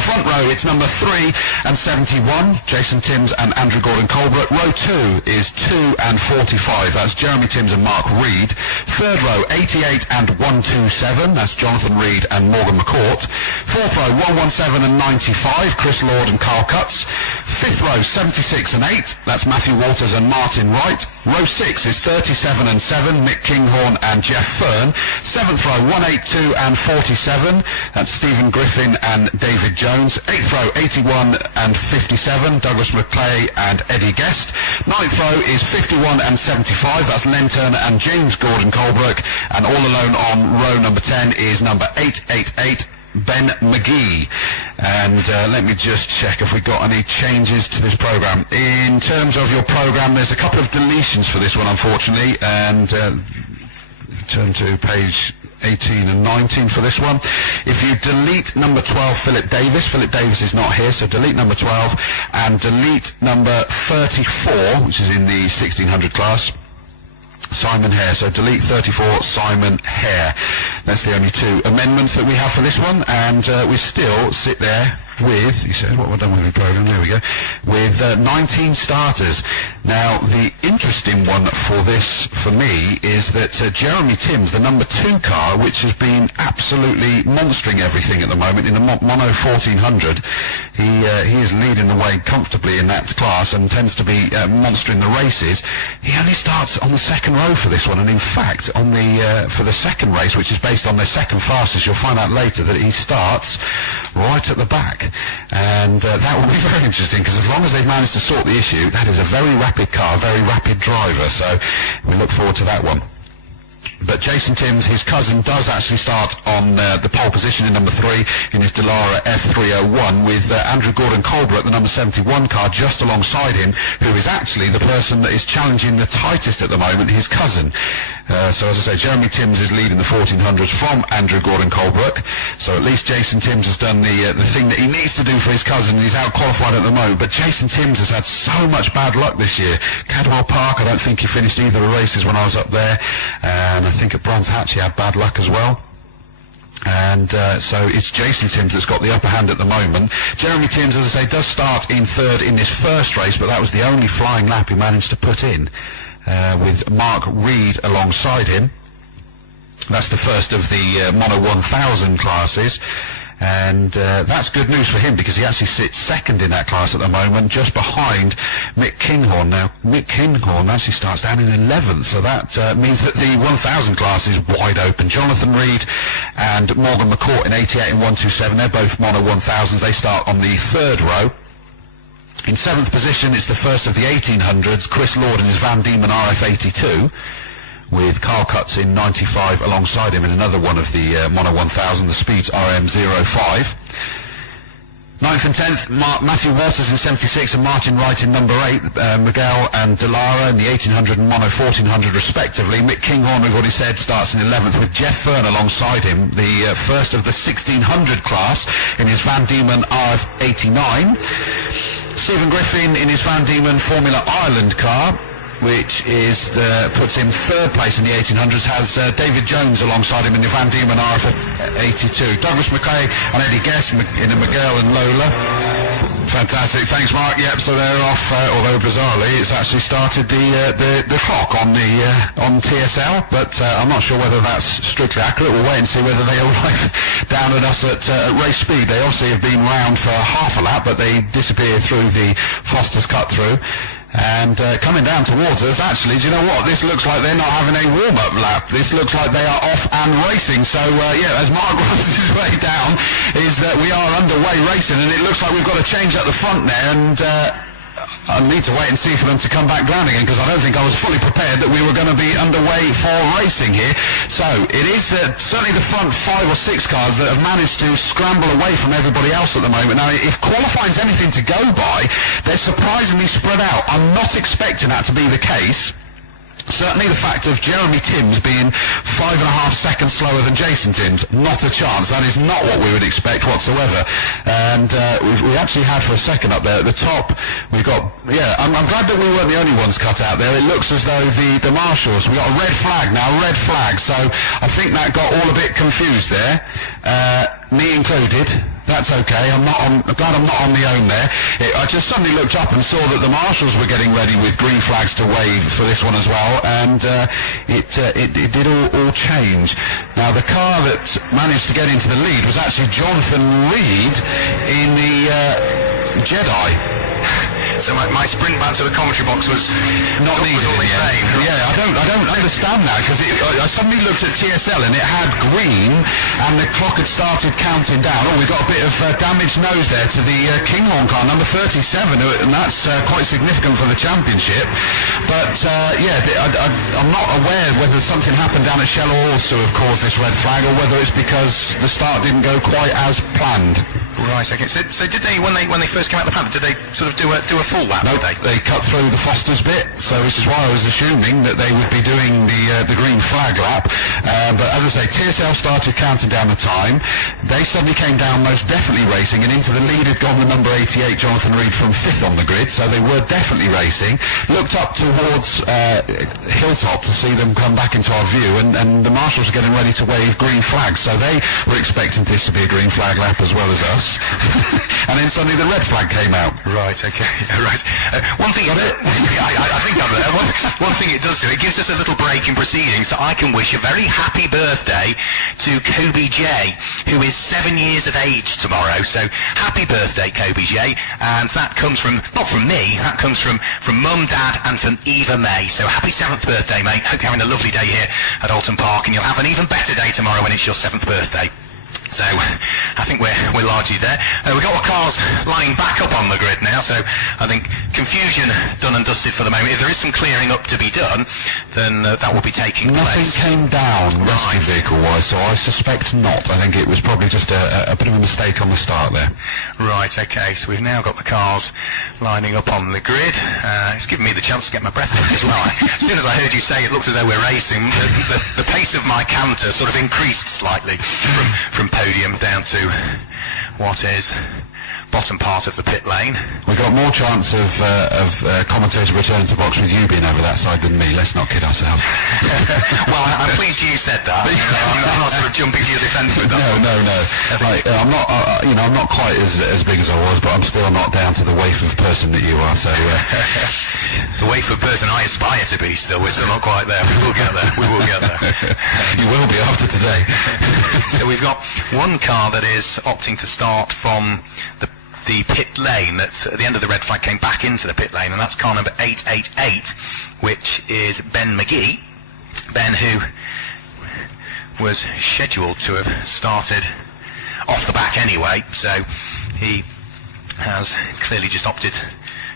the front row, it's number 3 and 71, Jason Timms and Andrew Gordon-Colbrook. Row 2 is 2 and 45, that's Jeremy Timms and Mark Reed. Third row, 88 and 127, that's Jonathan Reed and Morgan McCourt. Fourth row, 117 and 95, Chris Lord and Carl Cutts. Fifth row, 76 and 8, that's Matthew Walters and Martin Wright. Row 6 is 37 and 7, Mick Kinghorn and Jeff Fern. Seventh row, 182 and 47, that's Stephen Griffin and David Jones. Eighth row, 81 and 57, Douglas McClay and Eddie Guest. Ninth row is 51 and 75, that's Len Turner and James Gordon-Colbrook. And all alone on row number 10 is number 888, Ben McGee. And let me just check if we got any changes to this program. In terms of your program, there's a couple of deletions for this one, unfortunately, and turn to page 18 and 19 for this one. If you delete number 12, Philip Davis is not here, so delete number 12 and delete number 34, which is in the 1600 class, Simon Hare. So delete 34, Simon Hare. That's the only two amendments that we have for this one, and we still sit there with, you said, what have I done with the program? There we go. With 19 starters. Now, the interesting one for this, for me, is that Jeremy Timms, the number 2 car, which has been absolutely monstering everything at the moment in the Mono 1400, he is leading the way comfortably in that class and tends to be monstering the races. He only starts on the second row for this one, and in fact, on the for the second race, which is based on their second fastest, you'll find out later that he starts right at the back. And that will be very interesting, because as long as they've managed to sort the issue, that is a very rapid car, very rapid driver, so we look forward to that one. But Jason Timms, his cousin, does actually start on the pole position in number 3 in his Dallara F301, with Andrew Gordon-Colbrook, the number 71 car, just alongside him, who is actually the person that is challenging the tightest at the moment, his cousin. So as I say, Jeremy Timms is leading the 1400s from Andrew Gordon-Colbrook. So at least Jason Timms has done the thing that he needs to do for his cousin. He's out-qualified at the moment. But Jason Timms has had so much bad luck this year. Cadwell Park, I don't think he finished either of the races when I was up there. And I think at Brands Hatch he had bad luck as well. And so it's Jason Timms that's got the upper hand at the moment. Jeremy Timms, as I say, does start in third in this first race, but that was the only flying lap he managed to put in, with Mark Reed alongside him. That's the first of the Mono 1000 classes, and that's good news for him, because he actually sits second in that class at the moment, just behind Mick Kinghorn. Now, Mick Kinghorn actually starts down in 11th, so that means that the 1000 class is wide open. Jonathan Reed and Morgan McCourt in 88 and 127, they're both Mono 1000s. They start on the third row. In 7th position, it's the first of the 1800s, Chris Lord in his Van Diemen RF82, with Carl Cutts in 95 alongside him in another one of the Mono 1000, the Speeds RM05. 9th and 10th, Matthew Walters in 76 and Martin Wright in number 8, Miguel and Dallara in the 1800 and Mono 1400 respectively. Mick Kinghorn, we've already said, starts in 11th with Jeff Fern alongside him, the first of the 1600 class in his Van Diemen RF89. Stephen Griffin in his Van Diemen Formula Ireland car, which is puts him third place in the 1800s, has David Jones alongside him in the Van Diemen RF82. Douglas McClay and Eddie Guest in a Miguel and Lola. Fantastic, thanks Mark. Yep, so they're off, although bizarrely it's actually started the clock on on TSL, but I'm not sure whether that's strictly accurate. We'll wait and see whether they arrive down at us at race speed. They obviously have been round for half a lap, but they disappear through the Foster's cut through. And coming down towards us, actually, do you know what? This looks like they're not having a warm-up lap. This looks like they are off and racing. So, yeah, as Mark runs his way down, is that we are underway racing, and it looks like we've got a change at the front there, and I need to wait and see for them to come back round again, because I don't think I was fully prepared that we were going to be underway for racing here. So it is certainly the front 5 or 6 cars that have managed to scramble away from everybody else at the moment. Now, if qualifying's anything to go by, they're surprisingly spread out. I'm not expecting that to be the case. Certainly the fact of Jeremy Timms being 5.5 seconds slower than Jason Timms, not a chance. That is not what we would expect whatsoever. And we actually had for a second up there at the top, we've got, yeah, I'm glad that we weren't the only ones cut out there. It looks as though the marshals, we got a red flag now, red flag. So I think that got all a bit confused there, me included. That's okay. I'm glad I'm not on my own there. I just suddenly looked up and saw that the marshals were getting ready with green flags to wave for this one as well, and it did all change. Now, the car that managed to get into the lead was actually Jonathan Reed in the Jedi. So my sprint back to the commentary box was not needed in the end. Yeah, I don't understand that, because I suddenly looked at TSL and it had green and the clock had started counting down. Oh, we've got a bit of damaged nose there to the Kinghorn car, number 37, and that's quite significant for the championship. But I'm not aware whether something happened down at Shell Oils to have caused this red flag, or whether it's because the start didn't go quite as planned. Right, okay. So did they, when they first came out the paddock, did they sort of do a full lap? No, they cut through the Foster's bit, so which is why I was assuming that they would be doing the green flag lap. But as I say, TSL started counting down the time. They suddenly came down most definitely racing, and into the lead had gone the number 88, Jonathan Reed, from 5th on the grid, so they were definitely racing. Looked up towards Hilltop to see them come back into our view, and the marshals were getting ready to wave green flags, so they were expecting this to be a green flag lap as well as us. And then suddenly the red flag came out. Right, okay, right. One thing, I think one thing it does do, it gives us a little break in proceedings, so I can wish a very happy birthday to Kobe J, who is 7 years of age tomorrow. So happy birthday, Kobe J. And that comes from, not from me, that comes from Mum, Dad, and from Eva May. So happy 7th birthday, mate. Hope you're having a lovely day here at Oulton Park, and you'll have an even better day tomorrow when it's your 7th birthday. So I think we're largely there. We've got our cars lining back up on the grid now, so I think confusion done and dusted for the moment. If there is some clearing up to be done, then that will be taking place. Nothing came down rescue vehicle-wise, so I suspect not. I think it was probably just a bit of a mistake on the start there. Right, okay, so we've now got the cars lining up on the grid. It's given me the chance to get my breath back as well. As soon as I heard you say it looks as though we're racing, the pace of my canter sort of increased slightly from podium down to what is bottom part of the pit lane. We've got more chance of commentators returning to box with you being over that side than me. Let's not kid ourselves. Well, I'm pleased you said that. I'm not sort of jumping to your defence with that. No. I'm not. I'm not quite as big as I was, but I'm still not down to the waif of person that you are. So the waif of person I aspire to be. Still, we're still not quite there. We will get there. We will get there. You will be after today. So we've got one car that is opting to start from the pit lane. That's at the end of the red flag, came back into the pit lane, and that's car number 888, which is Ben McGee. Ben, who was scheduled to have started off the back anyway, so he has clearly just opted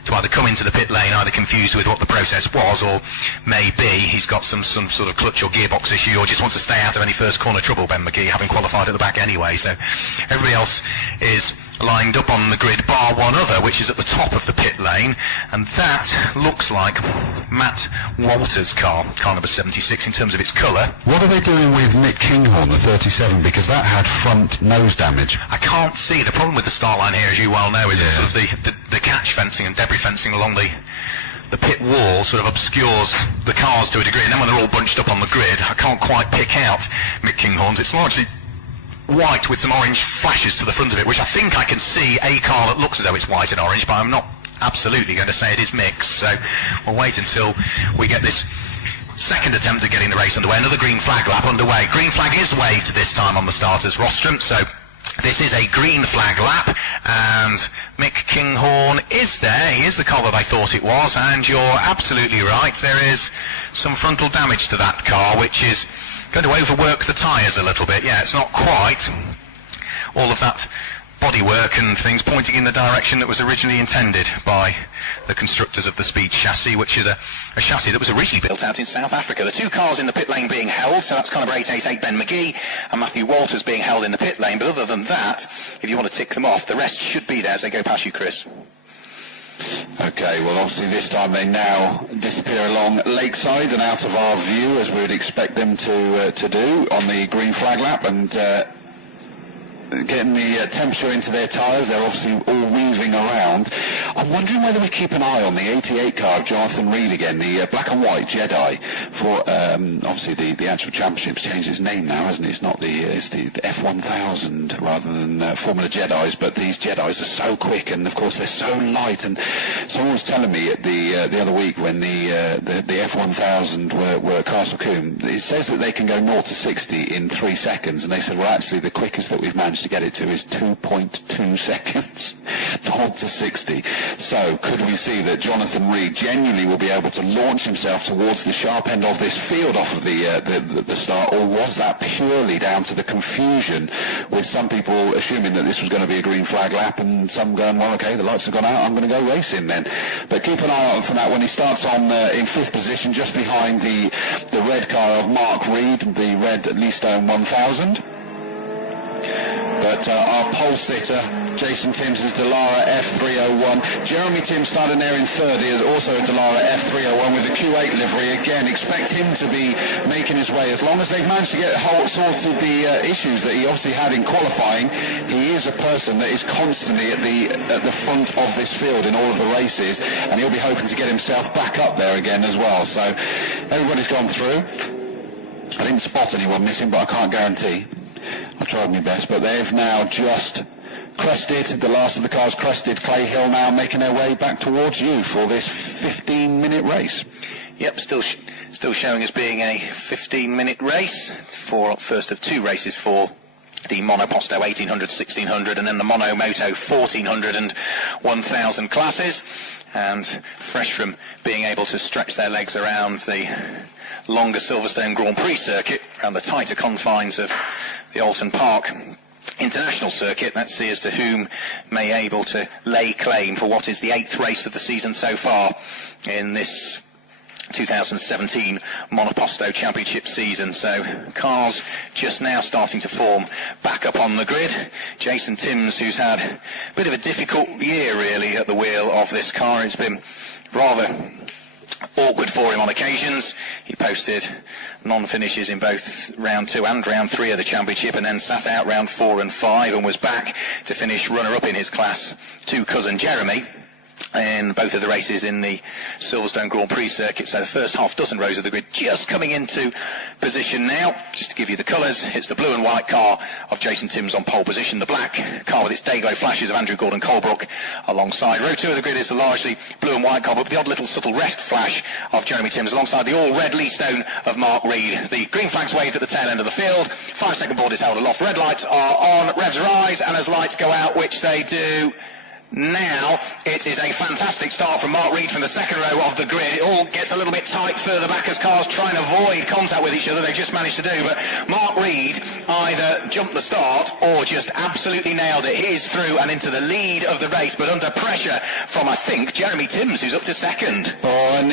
to either come into the pit lane, either confused with what the process was, or maybe he's got some sort of clutch or gearbox issue, or just wants to stay out of any first corner trouble, Ben McGee, having qualified at the back anyway. So everybody else is lined up on the grid, bar one other, which is at the top of the pit lane, and that looks like Matt Walter's car number 76 in terms of its colour. What are they doing with Mick Kinghorn, the 37, because that had front nose damage? I can't see. The problem with the start line here, as you well know, is that sort of the catch fencing and debris fencing along the pit wall sort of obscures the cars to a degree, and then when they're all bunched up on the grid, I can't quite pick out Mick Kinghorn's. It's largely white with some orange flashes to the front of it, which I think I can see a car that looks as though it's white and orange, but I'm not absolutely going to say it is mixed. So we'll wait until we get this second attempt at getting the race underway. Another green flag lap underway. Green flag is waved this time on the starters rostrum, so this is a green flag lap, and Mick Kinghorn is there. He is the car that I thought it was, and you're absolutely right. There is some frontal damage to that car, which is going to overwork the tyres a little bit. Yeah, it's not quite all of that bodywork and things pointing in the direction that was originally intended by the constructors of the Speed chassis, which is a chassis that was originally built out in South Africa. The two cars in the pit lane being held, so that's car number 888 Ben McGee and Matthew Walters being held in the pit lane, but other than that, if you want to tick them off, the rest should be there as they go past you, Chris. Okay, well obviously this time they now disappear along Lakeside and out of our view, as we would expect them to do on the green flag lap, and getting the temperature into their tyres. They're obviously all weaving around. I'm wondering whether we keep an eye on the 88 car of Jonathan Reed again, the black and white Jedi. For obviously the actual championship's changed its name now, hasn't it? It's not it's the F1000 rather than Formula Jedis, but these Jedis are so quick, and of course they're so light. And someone was telling me at the other week when the F1000 were at Castle Combe, it says that they can go 0 to 60 in 3 seconds, and they said, well, actually the quickest that we've managed to get it to is 2.2 seconds, 0 to 60. So could we see that Jonathan Reed genuinely will be able to launch himself towards the sharp end of this field off of the start, or was that purely down to the confusion, with some people assuming that this was going to be a green flag lap and some going, well, okay, the lights have gone out, I'm going to go racing then. But keep an eye out for that when he starts on in 5th position, just behind the red car of Mark Reed, the red Leastone 1000. But our pole sitter, Jason Timms, is Dallara F301. Jeremy Timms starting there in 3rd. He is also a Dallara F301 with the Q8 livery. Again, expect him to be making his way. As long as they've managed to get sorted the issues that he obviously had in qualifying, he is a person that is constantly at the front of this field in all of the races, and he'll be hoping to get himself back up there again as well. So everybody's gone through. I didn't spot anyone missing, but I can't guarantee. I tried my best, but they've now just crested, the last of the cars crested Clay Hill, now making their way back towards you for this 15-minute race. Yep, still showing as being a 15-minute race. It's the first of 2 races for the Monoposto 1800, 1600, and then the Moto 1400 and 1000 classes. And fresh from being able to stretch their legs around the longer Silverstone Grand Prix circuit, around the tighter confines of the Oulton Park International circuit, let's see as to whom may able to lay claim for what is the 8th race of the season so far in this 2017 Monoposto Championship season. So cars just now starting to form back up on the grid. Jason Timms, who's had a bit of a difficult year really at the wheel of this car. It's been rather awkward for him on occasions. He posted non-finishes in both round 2 and round 3 of the championship, and then sat out round 4 and 5 and was back to finish runner-up in his class to cousin Jeremy in both of the races in the Silverstone Grand Prix circuit. So the first half dozen rows of the grid just coming into position now. Just to give you the colours, it's the blue and white car of Jason Timms on pole position, the black car with its day glow flashes of Andrew Gordon-Colebrook alongside. Row 2 of the grid is the largely blue and white car, but with the odd little subtle red flash of Jeremy Timms alongside the all-red Leastone of Mark Reed. The green flags waved at the tail end of the field. 5-second board is held aloft. Red lights are on, revs rise, and as lights go out, which they do now, it is a fantastic start from Mark Reed from the second row of the grid. It all gets a little bit tight further back as cars try and avoid contact with each other. They just managed to do, but Mark Reed either jumped the start or just absolutely nailed it. He is through and into the lead of the race, but under pressure from, I think, Jeremy Timms, who's up to second. And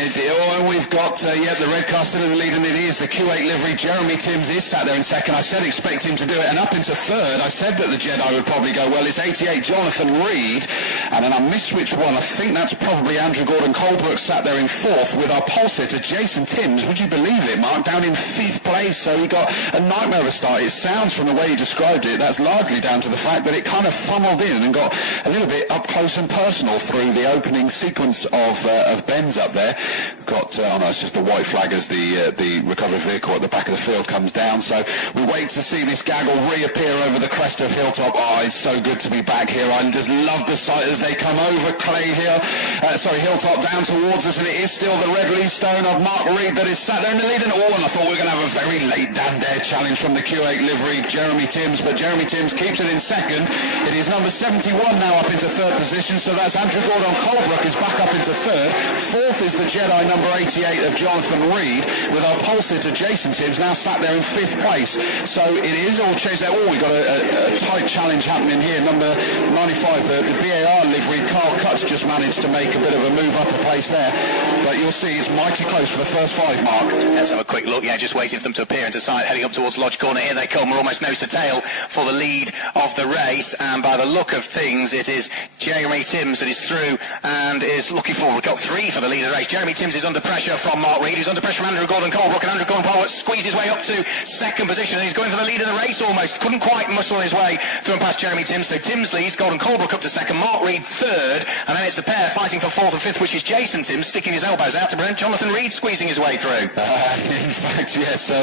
we've got, the red car still in the lead, and it is the Q8 livery. Jeremy Timms is sat there in second. I said expect him to do it, and up into third. I said that the Jedi would probably go well. It's 88 Jonathan Reed. And then I missed which one. I think that's probably Andrew Gordon-Colebrook sat there in 4th with our pole sitter Jason Timms. Would you believe it, Mark? Down in 5th place. So he got a nightmare of a start. It sounds from the way he described it, that's largely down to the fact that it kind of funneled in and got a little bit up close and personal through the opening sequence of bends up there. Got, it's just the white flag as the recovery vehicle at the back of the field comes down. So we wait to see this gaggle reappear over the crest of Hilltop. Oh, it's so good to be back here. I just love the sight as they come over Hilltop down towards us, and it is still the red Leastone of Mark Reed that is sat there in the lead. And I thought we were going to have a very late Dan Dare challenge from the Q8 livery Jeremy Timms, but Jeremy Timms keeps it in second. It is number 71 now up into 3rd position, so that's Andrew Gordon-Colebrook is back up into 3rd. 4th is the Jedi number 88 of Jonathan Reed, with our pole sitter Jason Timms now sat there in 5th place. So it is all changed there. We've got a tight challenge happening here. Number 95, the BAR livery, Carl Cutts just managed to make a bit of a move up a place there, but you'll see it's mighty close for the first 5, Mark. Let's have a quick look. Yeah, just waiting of them to appear into sight, heading up towards Lodge Corner. Here they come. We're almost nose to tail for the lead of the race, and by the look of things, it is Jeremy Timms that is through and is looking forward. We've got 3 for the lead of the race. Jeremy Timms is under pressure from Mark Reed, who's under pressure from Andrew Gordon-Colebrook, and Andrew Gordon-Colebrook squeezed his way up to second position, and he's going for the lead of the race almost. Couldn't quite muscle his way through and past Jeremy Timms, so Timms leads, Gordon-Colebrook up to second, Mark Reed third, and then it's the pair fighting for fourth and fifth, which is Jason Timms sticking his elbows out to prevent Jonathan Reed squeezing his way through. In fact, yes, so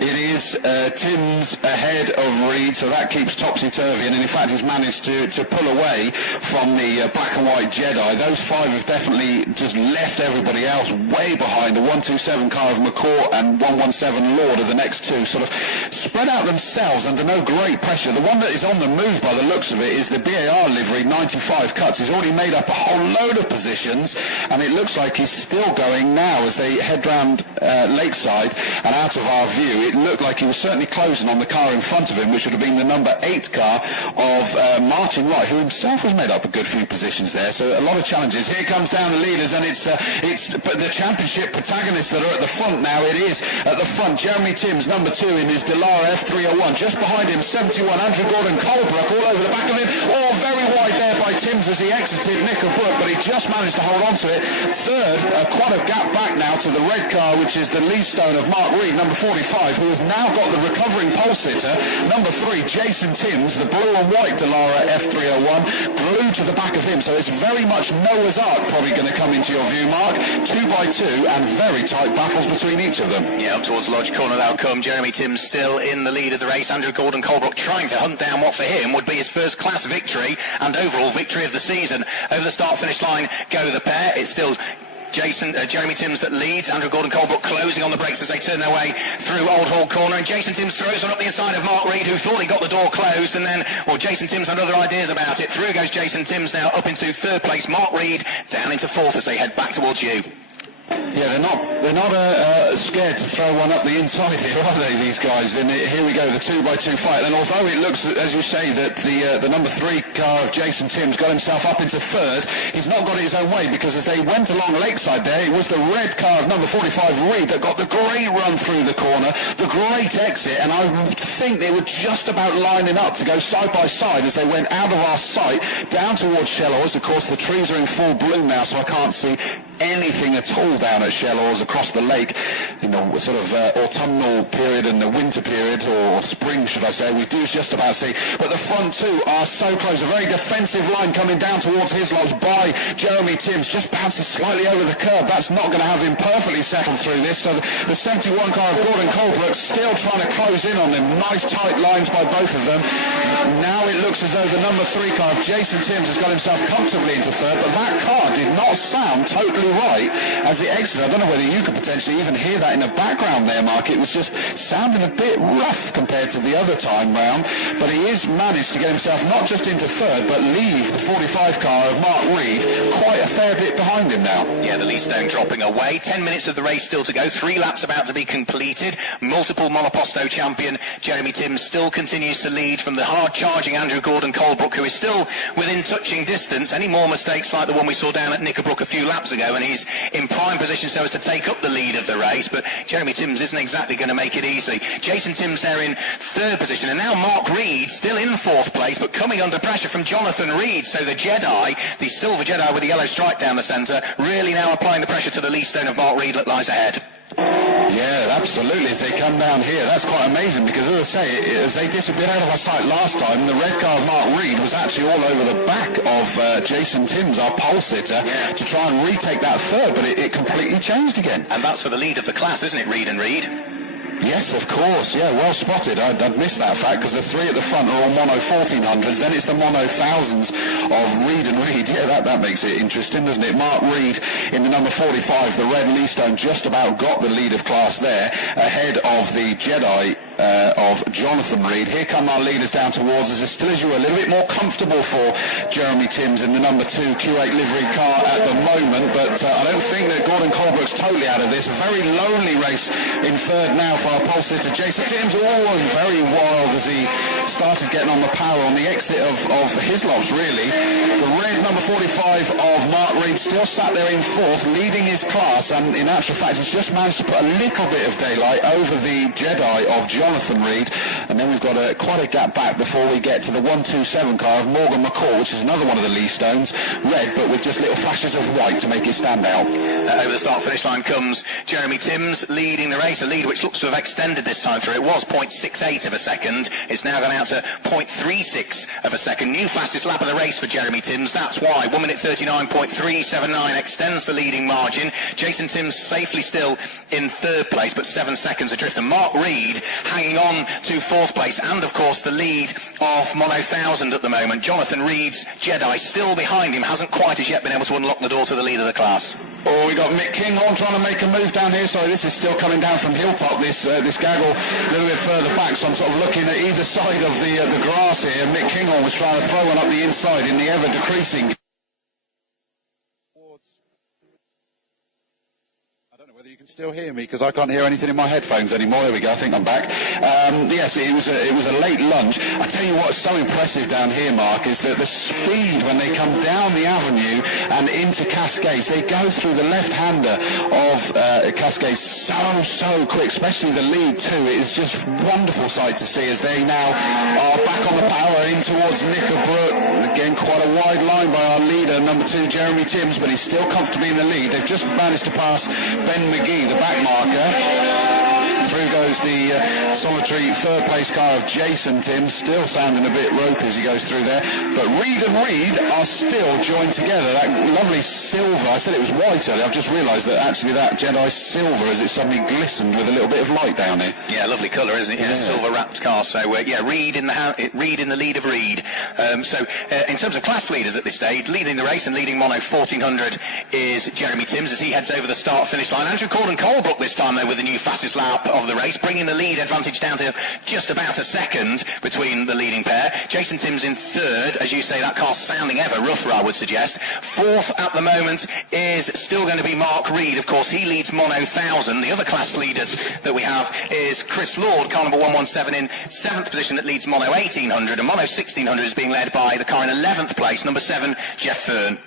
it is Timms ahead of Reed, so that keeps topsy-turvy, and in fact he's managed to pull away from the black and white Jedi. Those 5 have definitely just left everybody else way behind. The 127 car of McCaw and 117 Lord are the next 2, sort of spread out themselves under no great pressure. The one that is on the move by the looks of it is the BAR livery 95 Cuts. He's already made up a whole load of positions, and it looks like he's still going now as they head round Lakeside and out of our view. It looked like he was certainly closing on the car in front of him, which would have been the number 8 car of Martin Wright, who himself has made up a good few positions there. So a lot of challenges. Here comes down the leaders, and it's the championship protagonists that are at the front now. It is at the front Jeremy Timms, number 2 in his Delara F301. Just behind him 71 Andrew Gordon-Colebrook, all over the back of him. Oh, very wide there by Timms as he exited Nickelbrook, but he just managed to hold on to it. Third, quite a gap back now to the red car, which is the Leastone of Mark Reed, number 45, who has now got the recovering pole sitter. Number 3, Jason Timms, the blue and white Delara F301, glued to the back of him. So it's very much Noah's Ark probably going to come into your view, Mark. 2 by 2 and very tight battles between each of them. Yeah, up towards Lodge Corner they'll come. Jeremy Timms still in the lead of the race. Andrew Gordon-Colebrook trying to hunt down what for him would be his first class victory and overall victory of the season. Over the start-finish line go the pair. It's still Jeremy Timms that leads. Andrew Gordon-Colebrook closing on the brakes as they turn their way through Old Hall Corner, and Jason Timms throws one up the inside of Mark Reed, who thought he got the door closed, and then, well, Jason Timms had other ideas about it. Through goes Jason Timms now up into third place. Mark Reed down into fourth as they head back towards you. Yeah, they're not scared to throw one up the inside here, are they, these guys? And here we go, the 2 by 2 fight. And although it looks, as you say, that the number 3 car of Jason Timms got himself up into third, he's not got it his own way, because as they went along Lakeside there, it was the red car of number 45 Reed that got the great run through the corner, the great exit, and I think they were just about lining up to go side by side as they went out of our sight down towards Shellhorse. Of course, the trees are in full bloom now, so I can't see anything at all down at Shellhorse across the lake in the sort of autumnal period and the winter period, or spring should I say. We do just about see, but the front 2 are so close. A very defensive line coming down towards his lodge by Jeremy Timms, just bounces slightly over the curb. That's not going to have him perfectly settled through this, so the 71 car of Gordon-Colebrook still trying to close in on them. Nice tight lines by both of them. Now it looks as though the number 3 car of Jason Timms has got himself comfortably into third, but that car did not sound totally right as it exited. I don't know whether you could potentially even hear that in the background there, Mark. It was just sounding a bit rough compared to the other time round, but he has managed to get himself not just into third, but leave the 45 car of Mark Reed quite a fair bit behind him now. Yeah, the Leastone dropping away. 10 minutes of the race still to go. 3 laps about to be completed. Multiple monoposto champion Jeremy Timms still continues to lead from the hard-charging Andrew Gordon-Colebrook, who is still within touching distance. Any more mistakes like the one we saw down at Nickelbrook a few laps ago, and he's in prime position so as to take up the lead of the race, but Jeremy Timms isn't exactly going to make it easy. Jason Timms there in third position, and now Mark Reed still in fourth place, but coming under pressure from Jonathan Reed. So the Jedi, the silver Jedi with the yellow stripe down the centre, really now applying the pressure to the Leastone of Mark Reed that lies ahead. Yeah, absolutely, as they come down here. That's quite amazing, because as I say, as they disappeared out of our sight last time, the red car of Mark Reed was actually all over the back of Jason Timms, our pole sitter, to try and retake that third, but it completely changed again. And that's for the lead of the class, isn't it, Reed and Reed? Yes, of course. Yeah, well spotted. I'd missed that fact, because the 3 at the front are all mono 1400s. Then it's the mono 1000s of Reed and Reed. Yeah, that makes it interesting, doesn't it? Mark Reed in the number 45, the red Leastone, just about got the lead of class there, ahead of the Jedi of Jonathan Reed. Here come our leaders down towards us. It's still, as you were, a little bit more comfortable for Jeremy Timms in the number 2 Q8 livery car at the moment, but I don't think that Gordon-Colebrook's totally out of this. A very lonely race in third now for our pole sitter Jason Timms. And very wild as he started getting on the power on the exit of Hislop's, really. The red number 45 of Mark Reed still sat there in fourth, leading his class, and in actual fact has just managed to put a little bit of daylight over the Jedi of Jonathan Reed. And then we've got quite a gap back before we get to the 127 car of Morgan McCall, which is another one of the Lee Stones, red but with just little flashes of white to make it stand out. Over the start-finish line comes Jeremy Timms leading the race, a lead which looks to have extended this time through. It was 0.68 of a second. It's now gone out to 0.36 of a second. New fastest lap of the race for Jeremy Timms. That's why 1 minute 39.379 extends the leading margin. Jason Timms safely still in third place, but 7 seconds adrift. And Mark Reed hanging on to fourth place, and of course the lead of Mono 1000 at the moment. Jonathan Reed's Jedi still behind him, hasn't quite as yet been able to unlock the door to the lead of the class. Oh, we got Mick Kinghorn trying to make a move down here. Sorry, this is still coming down from Hilltop, this gaggle a little bit further back, so I'm sort of looking at either side of the grass here. Mick Kinghorn was trying to throw one up the inside in the ever-decreasing. You can still hear me because I can't hear anything in my headphones anymore. There we go. I think I'm back. Yes, it was a late lunge. I tell you what's so impressive down here, Mark, is that the speed when they come down the avenue and into Cascades, they go through the left-hander of Cascades so quick, especially the lead too. It is just wonderful sight to see as they now are back on the power in towards Knickerbrook. Again, quite a wide line by our leader, number 2, Jeremy Timms, but he's still comfortably in the lead. They've just managed to pass Ben McGee, the back marker. Through goes the solitary third place car of Jason Timms, still sounding a bit ropey as he goes through there. But Reed and Reed are still joined together. That lovely silver, I said it was white earlier, I've just realised that actually that Jedi silver as it suddenly glistened with a little bit of light down here. Yeah, lovely colour, isn't it? Yeah, silver wrapped car. So yeah, Reed in the lead of Reed. In terms of class leaders at this stage, leading the race and leading Mono 1400 is Jeremy Timms as he heads over the start-finish line. Andrew Colebrook this time though with the new fastest lap of the race, bringing the lead advantage down to just about a second between the leading pair. Jason Timms in third, as you say, that car sounding ever rougher, I would suggest. Fourth at the moment is still going to be Mark Reed. Of course, he leads Mono 1000. The other class leaders that we have is Chris Lord, car number 117 in 7th position that leads Mono 1800, and Mono 1600 is being led by the car in 11th place, number 7, Jeff Fern.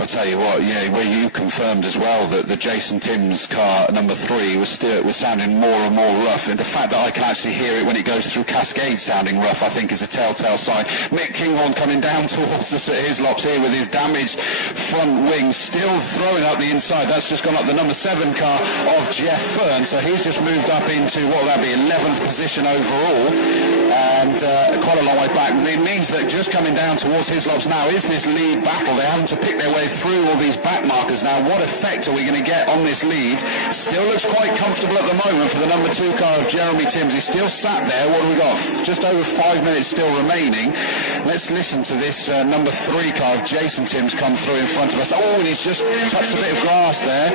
I'll tell you what, yeah, where you confirmed as well that the Jason Timms car number 3 was sounding more and more rough, and the fact that I can actually hear it when it goes through Cascade sounding rough, I think is a telltale sign. Mick Kinghorn coming down towards us at Hislop's here with his damaged front wing, still throwing out the inside. That's just gone up the number 7 car of Jeff Fern, so he's just moved up into, what will that be, 11th position overall, and quite a long way back. It means that just coming down towards Hislop's now is this lead battle. They're having to pick their way through all these back markers now. What effect are we going to get on this lead? Still looks quite comfortable at the moment for the number 2 car of Jeremy Timms. He's still sat there. What do we got? Just over 5 minutes still remaining. Let's listen to this number 3 car of Jason Timms come through in front of us. Oh, and he's just touched a bit of grass there.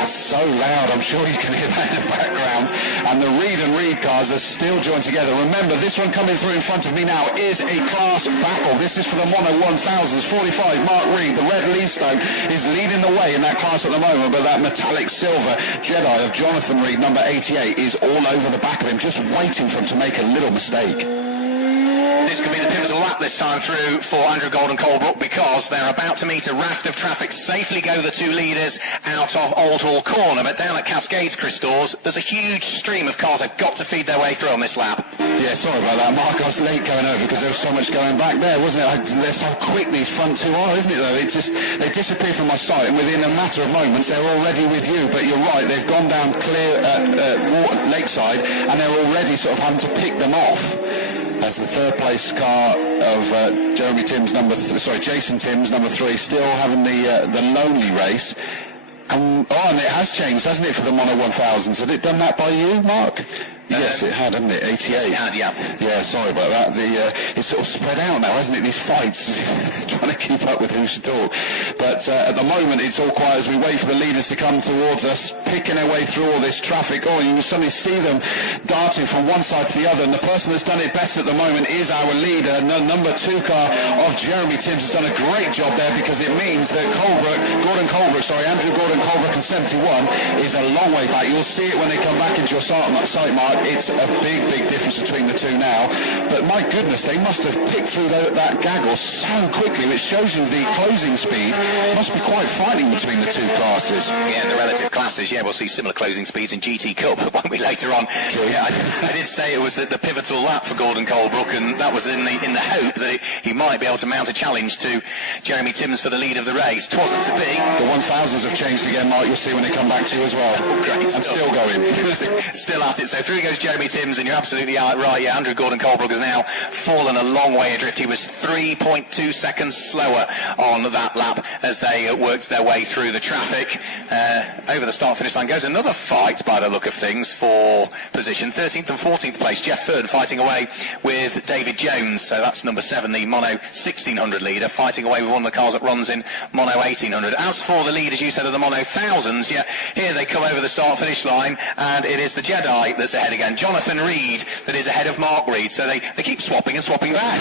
That's so loud. I'm sure you can hear that in the background. And the Reed and Reed cars are still joined together. Remember, this one coming through in front of me now is a class battle. This is for the Mono 1000s. 45, Mark Reed, the red Lee Stone, is leading the way in that class at the moment, but that metallic silver Jedi of Jonathan Reed, number 88, is all over the back of him, just waiting for him to make a little mistake. This could be the pivotal lap this time through for Andrew Colebrook, because they're about to meet a raft of traffic. Safely go the 2 leaders out of Old Hall Corner, but down at Cascades, Chris Dawes, there's a huge stream of cars they've got to feed their way through on this lap. Yeah, sorry about that, Mark. I was late going over because there was so much going back there, wasn't it? They're so quick, these front 2 are, isn't it, though? They disappear from my sight, and within a matter of moments, they're already with you. But you're right, they've gone down clear at Lakeside, and they're already sort of having to pick them off. As the third place car of Jason Timms, number 3, still having the lonely race. And it has changed, hasn't it, for the Mono 1000s? Had it done that by you, Mark? Yes, it had, hadn't it? 88. Yes, it had, yeah. Yeah, sorry about that. It's sort of spread out now, hasn't it? These fights, trying to keep up with who should talk. But at the moment, it's all quiet as we wait for the leaders to come towards us, picking their way through all this traffic. Oh, you can suddenly see them darting from one side to the other. And the person that's done it best at the moment is our leader. Number 2 car of Jeremy Timms has done a great job there, because it means that Andrew Gordon Colebrook in 71 is a long way back. You'll see it when they come back into your sight, Mark. It's a big difference between the two now. But my goodness, they must have picked through that gaggle so quickly, which shows you the closing speed must be quite frightening between the two classes. Yeah, in the relative classes, we'll see similar closing speeds in GT Cup, won't we, later on? True. Yeah, I did say it was the pivotal lap for Gordon Colebrook, and that was in the hope that he might be able to mount a challenge to Jeremy Timms for the lead of the race. 'Twasn't to be. The 1000s have changed again, Mark. You'll see when they come back to you as well. Great and stuff. Still going. Still at it. So through goes Jeremy Timms, and you're absolutely right. Yeah, Andrew Gordon Colebrook has now fallen a long way adrift. He was 3.2 seconds slower on that lap as they worked their way through the traffic. Over the start-finish line goes another fight by the look of things for position. 13th and 14th place. Jeff Ferd fighting away with David Jones. So that's number 7, the Mono 1600 leader, fighting away with one of the cars that runs in Mono 1800. As for the lead, as you said, of the Mono 1000s, here they come over the start-finish line, and it is the Jedi that's ahead again. Jonathan Reed that is ahead of Mark Reed. So they keep swapping and swapping back.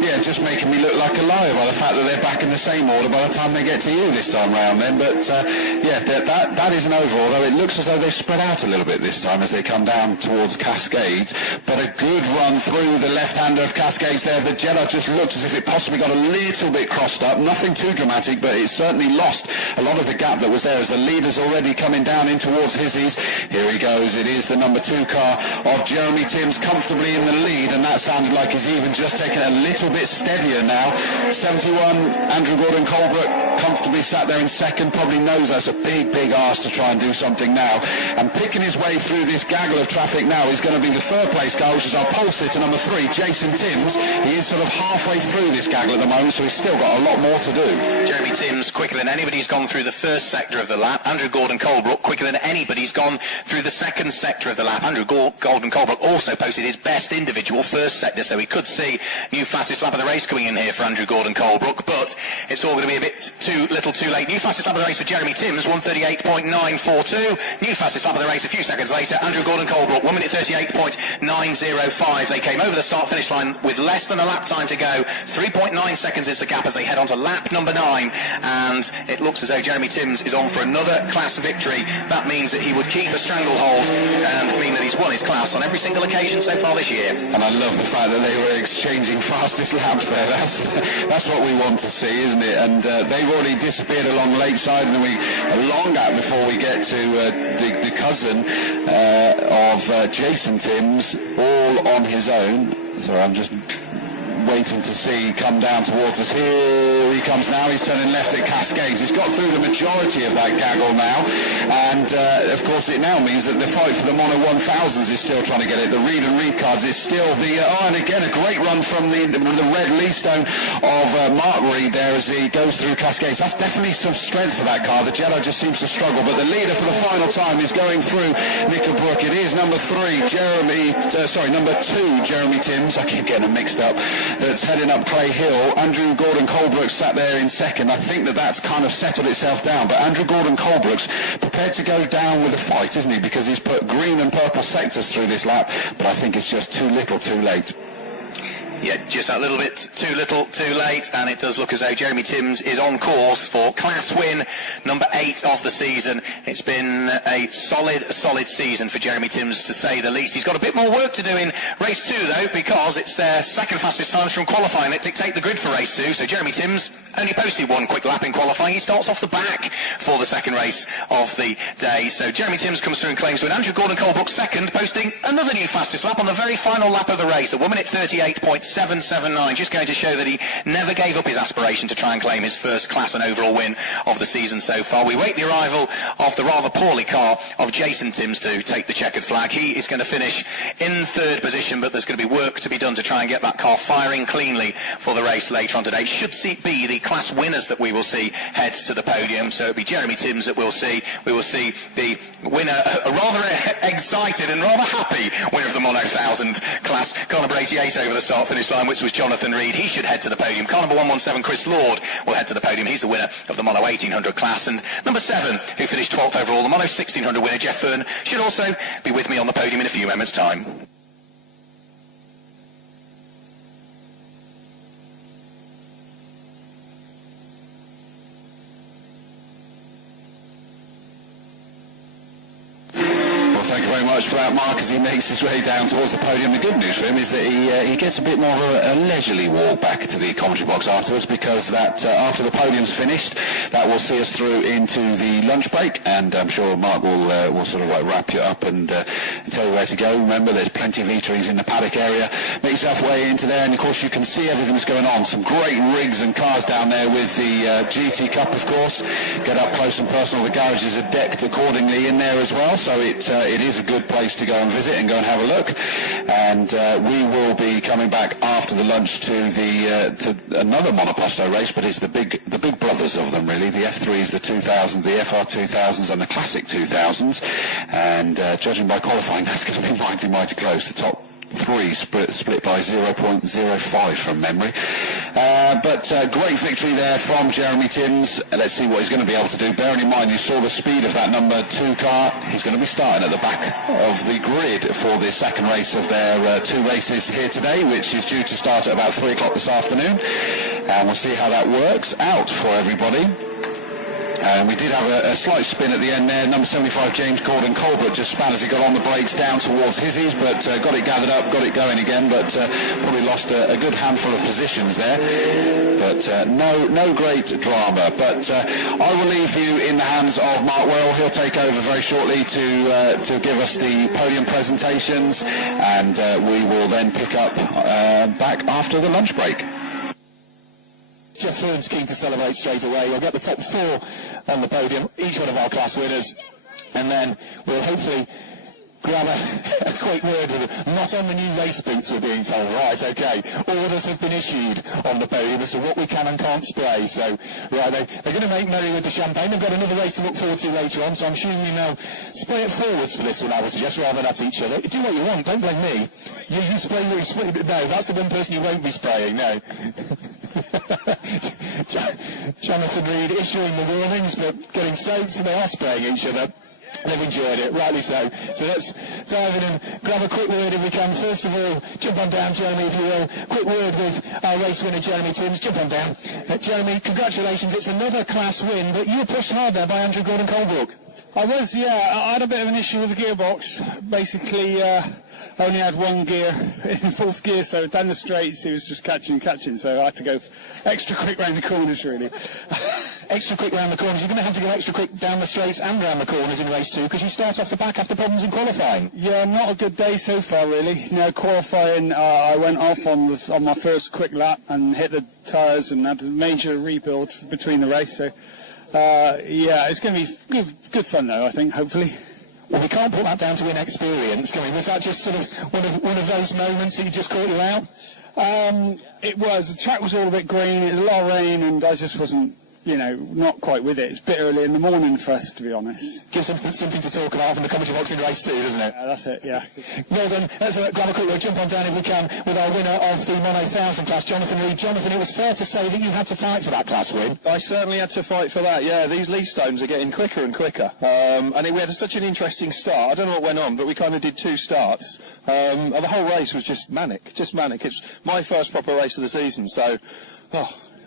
Yeah, just making me look like a liar by the fact that they're back in the same order by the time they get to you this time round then. But that isn't over, although it looks as though they've spread out a little bit this time as they come down towards Cascades. But a good run through the left-hander of Cascades there. The Jedi just looked as if it possibly got a little bit crossed up. Nothing too dramatic, but it certainly lost a lot of the gap that was there as the leader's already coming down in towards Hizzies. Here he goes. It is the number 2 car of Jeremy Timms comfortably in the lead, and that sounded like he's even just taken a little bit steadier now. 71, Andrew Gordon Colebrook comfortably sat there in second, probably knows that's a big ask to try and do something now. And picking his way through this gaggle of traffic now is going to be the 3rd place car, which is our pole sitter, number 3, Jason Timms. He is sort of halfway through this gaggle at the moment, so he's still got a lot more to do. Jeremy Timms quicker than anybody's gone through the first sector of the lap. Andrew Gordon Colebrook quicker than anybody's gone through the second sector of the lap. Andrew Gordon Colebrook also posted his best individual first sector, so we could see new fastest lap of the race coming in here for Andrew Gordon Colebrook, but it's all going to be a bit too little too late. New fastest lap of the race for Jeremy Timms, 1:38.942. New fastest lap of the race a few seconds later, Andrew Gordon Colebrook, 1:38.905. They came over the start-finish line with less than a lap time to go. 3.9 seconds is the gap as they head on to lap number 9, and it looks as though Jeremy Timms is on for another class victory. That means that he would keep a stranglehold and mean that he's won his class on every single occasion so far this year. And I love the fact that they were exchanging fastest laps there. That's what we want to see, isn't it? And they've already disappeared along Lakeside, and then a long gap before we get to the cousin of Jason Timms, all on his own. Sorry, I'm just waiting to see come down towards us. Here he comes now. He's turning left at Cascades. He's got through the majority of that gaggle now, and of course it now means that the fight for the Mono 1000s is still trying to get it. The Reed and Reed cards is still the and again a great run from the red Leastone of Mark Reed there as he goes through Cascades. That's definitely some strength for that car. The Jedi just seems to struggle, but the leader for the final time is going through Nickelbrook. It is number 2 Jeremy Timms. I keep getting them mixed up. That's heading up Clay Hill. Andrew Gordon Colebrook sat there in second. I think that's kind of settled itself down, but Andrew Gordon Colebrook's prepared to go down with the fight, isn't he? Because he's put green and purple sectors through this lap, but I think it's just too little too late. Yeah, just that little bit too little, too late, and it does look as though Jeremy Timms is on course for class win number 8 of the season. It's been a solid season for Jeremy Timms, to say the least. He's got a bit more work to do in race 2, though, because it's their second fastest times from qualifying that dictate the grid for race 2. So Jeremy Timms only posted one quick lap in qualifying. He starts off the back for the second race of the day. So Jeremy Timms comes through and claims win. Andrew Gordon Colebrook second, posting another new fastest lap on the very final lap of the race, a 1:38.779. Just going to show that he never gave up his aspiration to try and claim his first class and overall win of the season so far. We wait the arrival of the rather poorly car of Jason Timms to take the checkered flag. He is going to finish in 3rd position, but there's going to be work to be done to try and get that car firing cleanly for the race later on today. Should be the class winners that we will see head to the podium. So it'll be Jeremy Timms that we'll see. We will see the winner, a rather excited and rather happy winner of the Mono 1000 class. Car number 88 over the start-finish line, which was Jonathan Reed. He should head to the podium. Car number 117, Chris Lord, will head to the podium. He's the winner of the Mono 1800 class. And number 7, who finished 12th overall, the Mono 1600 winner, Jeff Fern, should also be with me on the podium in a few moments' time. Thank you very much for that, Mark, as he makes his way down towards the podium. The good news for him is that he gets a bit more of a leisurely walk back to the commentary box afterwards, because that after the podium's finished, that will see us through into the lunch break, and I'm sure Mark will sort of like wrap you up and tell you where to go. Remember, there's plenty of eateries in the paddock area. Make yourself way into there, and of course you can see everything that's going on. Some great rigs and cars down there with the GT Cup, of course. Get up close and personal. The garages are decked accordingly in there as well, so it is a good place to go and visit and go and have a look. And we will be coming back after the lunch to another monoposto race, but it's the big brothers of them really. The F3s, the 2000s, the FR 2000s, and the Classic 2000s. And judging by qualifying, that's going to be mighty close. The top 3 split by 0.05 from memory. But great victory there from Jeremy Timms. Let's see what he's going to be able to do. Bearing in mind, you saw the speed of that number 2 car. He's going to be starting at the back of the grid for the second race of their 2 races here today, which is due to start at about 3 o'clock this afternoon. And we'll see how that works out for everybody. We did have a slight spin at the end there. Number 75, James Gordon Colbert, just span as he got on the brakes down towards Hizzies, but got it gathered up, got it going again, but probably lost a good handful of positions there. But no great drama. But I will leave you in the hands of Mark Worrell. He'll take over very shortly to give us the podium presentations, and we will then pick up back after the lunch break. Jeff Fern's keen to celebrate straight away. We'll get the top 4 on the podium, each one of our class winners, and then we'll hopefully grab a quick word with them. Not on the new race boots, we're being told. Right, okay. Orders have been issued on the podium as to what we can and can't spray. So, right, they're going to make merry with the champagne. They've got another race to look forward to later on, so I'm assuming they'll spray it forwards for this one, I would suggest, rather than at each other. Do what you want, don't blame me. You spray what you spray. No, that's the one person you won't be spraying, no. Jonathan Reed issuing the warnings, but getting soaked, so they are spraying each other. They've enjoyed it, rightly so. So let's dive in and grab a quick word if we can. First of all, jump on down, Jeremy, if you will. Quick word with our race winner, Jeremy Timms. Jump on down. Jeremy, congratulations. It's another class win, but you were pushed hard there by Andrew Gordon Colebrook. I was, yeah. I had a bit of an issue with the gearbox. Basically, only had one gear in 4th gear, so down the straights he was just catching, so I had to go extra quick round the corners, really. Extra quick round the corners. You're going to have to go extra quick down the straights and round the corners in race 2, because you start off the back after problems in qualifying. Yeah, not a good day so far, really. You know, qualifying, I went off on my first quick lap and hit the tyres and had a major rebuild between the race, so yeah, it's going to be good fun though, I think, hopefully. Well, we can't put that down to inexperience, can we? Was that just sort of one of those moments that just caught you out? It was. The track was all a bit green, it was a lot of rain, and I just wasn't, not quite with it. It's a bit early in the morning for us, to be honest. Gives something to talk about from the commentary box in race 2, doesn't it? That's it, yeah. Well done. Let's grab a quick word, jump on down if we can, with our winner of the Mono 1000 class, Jonathan Reed. Jonathan, it was fair to say that you had to fight for that class win. I certainly had to fight for that, yeah. These lead stones are getting quicker and quicker. And we had such an interesting start. I don't know what went on, but we kind of did 2 starts. And the whole race was just manic. It's my first proper race of the season, so...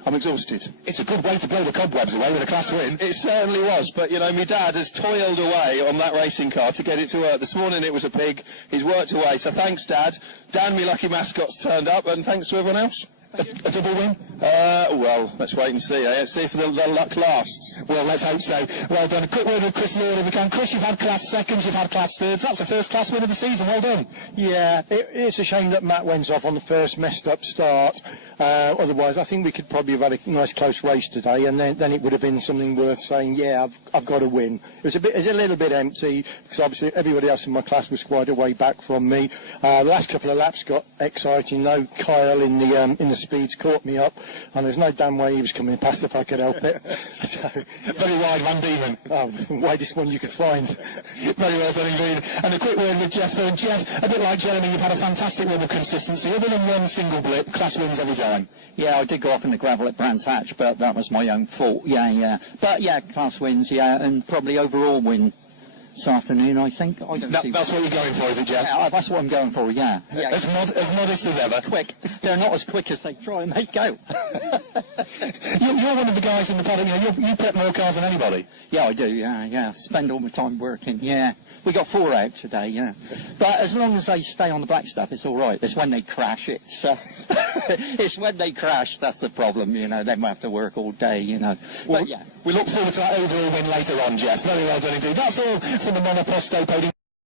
I'm exhausted. It's a good way to blow the cobwebs away with a class win. It certainly was, but, my dad has toiled away on that racing car to get it to work. This morning it was a pig. He's worked away, so thanks, Dad. Dan, me lucky mascot's turned up, and thanks to everyone else. A double win? Well, let's wait and see. Let's see if the luck lasts. Well, let's hope so. Well done. A quick word with Chris Lord if we can. Chris, you've had class seconds, you've had class thirds. That's the first class win of the season. Well done. Yeah, it's a shame that Matt went off on the first messed up start. Otherwise, I think we could probably have had a nice close race today, and then it would have been something worth saying, yeah, I've got to win. It's a little bit empty, because obviously everybody else in my class was quite a way back from me. The last couple of laps got exciting, though. Kyle in the speeds caught me up, and there's no damn way he was coming past if I could help it. So, very wide Van Diemen. Oh, widest one you could find. Very well done indeed. And a quick word with Jeff Thurn. Jeff, a bit like Jeremy, you've had a fantastic run of consistency. Other than one single blip, class wins every time. Yeah, I did go off in the gravel at Brands Hatch, but that was my own fault. Yeah. But yeah, class wins, yeah, and probably overall win this afternoon, I think. That's what you're going for, is it, Jeff? Yeah, that's what I'm going for, yeah. As modest as ever. Quick. They're not as quick as they try and make out. You're one of the guys in the paddock, you prep more cars than anybody. Yeah, I do, yeah. Spend all my time working, yeah. We got 4 out today, yeah. But as long as they stay on the black stuff, it's all right. It's when they crash, it's when they crash, that's the problem, They might have to work all day, Well, but, yeah. We look forward to that overall win later on, Jeff. Very well done indeed. That's all from the Monoposto podium.